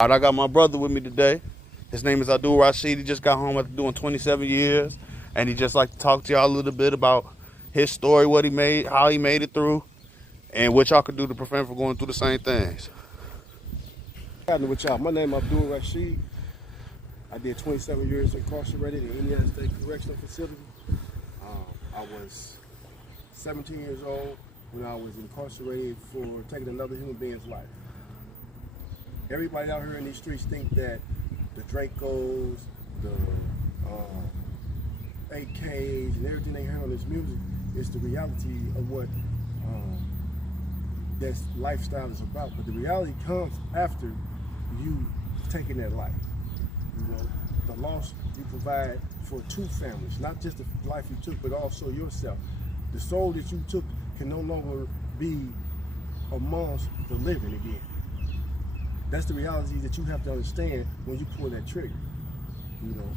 All right, I got my brother with me today. His name is Abdul Rashid. He just got home after doing 27 years, and he just like to talk to y'all a little bit about his story, what he made, how he made it through, and what y'all could do to prevent from going through the same things. Happening with y'all. My name is Abdul Rashid. I did 27 years incarcerated in Indiana State Correctional Facility. I was 17 years old when I was incarcerated for taking another human being's life. Everybody out here in these streets think that the Dracos, the AKs, and everything they hear on this music is the reality of what this lifestyle is about. But the reality comes after you taking that life. You know, the loss you provide for two families, not just the life you took, but also yourself. The soul that you took can no longer be amongst the living again. That's the reality that you have to understand when you pull that trigger. You know,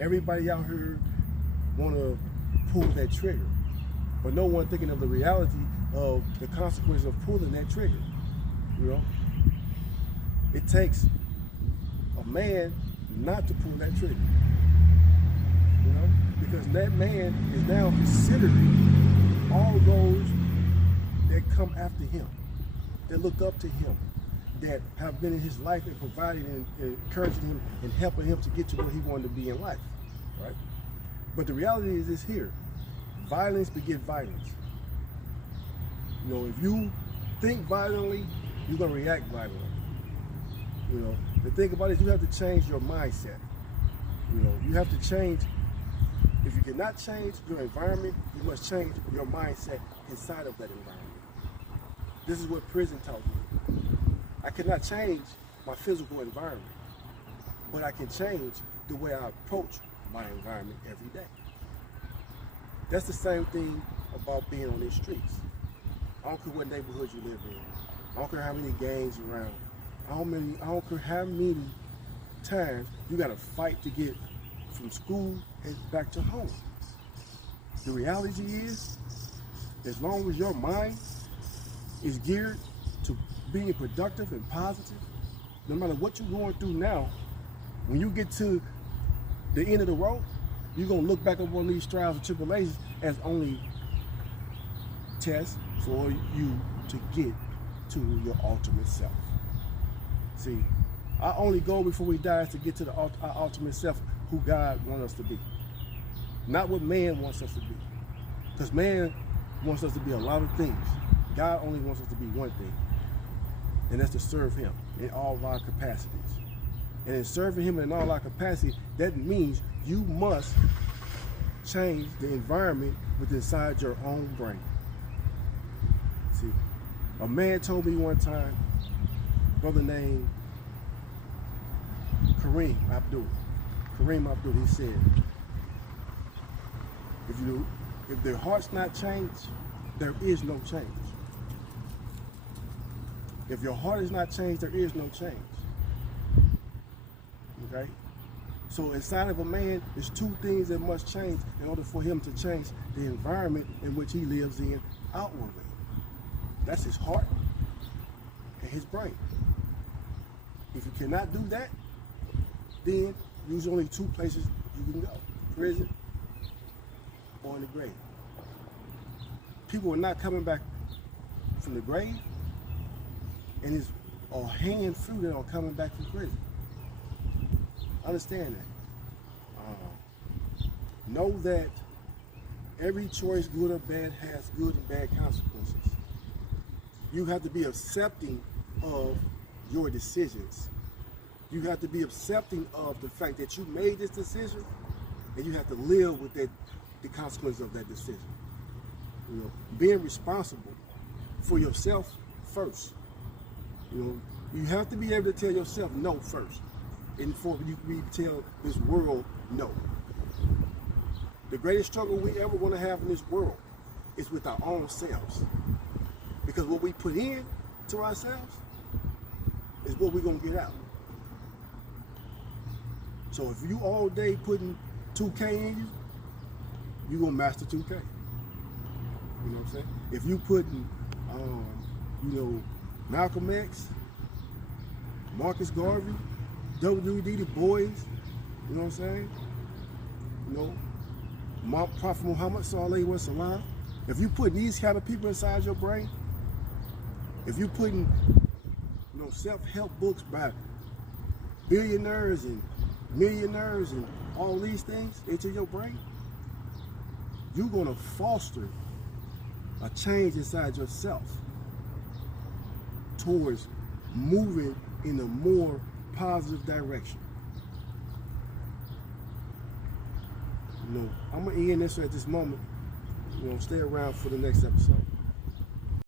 everybody out here want to pull that trigger, but no one thinking of the reality of the consequences of pulling that trigger. You know, it takes a man not to pull that trigger. You know, because that man is now considering all those that come after him, that look up to him, that have been in his life and providing and encouraging him and helping him to get to where he wanted to be in life, right? But the reality is this here: violence begets violence. You know, if you think violently, you're gonna react violently. You know, the thing about it is you have to change your mindset. You know, you have to change. If you cannot change your environment, you must change your mindset inside of that environment. This is what prison taught me. I cannot change my physical environment, but I can change the way I approach my environment every day. That's the same thing about being on these streets. I don't care what neighborhood you live in. I don't care how many gangs around. I don't care how many times you got to fight to get from school and back to home. The reality is, as long as your mind is geared to being productive and positive, no matter what you're going through now, when you get to the end of the road, you're going to look back upon these trials and tribulations as only tests for you to get to your ultimate self. See, our only goal before we die is to get to our ultimate self, who God wants us to be. Not what man wants us to be. Because man wants us to be a lot of things. God only wants us to be one thing, and that's to serve him in all of our capacities. And in serving him in all our capacity, that means you must change the environment within inside your own brain. See, a man told me one time, brother named Kareem Abdul, he said, if their heart's not changed, there is no change. If your heart is not changed, there is no change. Okay? So inside of a man, there's two things that must change in order for him to change the environment in which he lives in outwardly. That's his heart and his brain. If you cannot do that, then there's only two places you can go: prison or in the grave. People are not coming back from the grave, and it's a hanging fruit that are coming back from prison. Understand that. Know that every choice, good or bad, has good and bad consequences. You have to be accepting of your decisions. You have to be accepting of the fact that you made this decision, and you have to live with the consequences of that decision. You know, being responsible for yourself first. You know, you have to be able to tell yourself no first, and before you can tell this world no. The greatest struggle we ever want to have in this world is with our own selves, because what we put in to ourselves is what we're gonna get out. So if you all day putting 2K in you, you're gonna master 2K. You know what I'm saying? If you putting, Malcolm X, Marcus Garvey, W.E.D. Du Bois, you know what I'm saying? You know, Prophet Muhammad sallallahu alaihi wasallam. If you put these kind of people inside your brain, if you putting, you know, self-help books by billionaires and millionaires and all these things into your brain, you're gonna foster a change inside yourself towards moving in a more positive direction. You know, I'm gonna end this at this moment. You know, stay around for the next episode.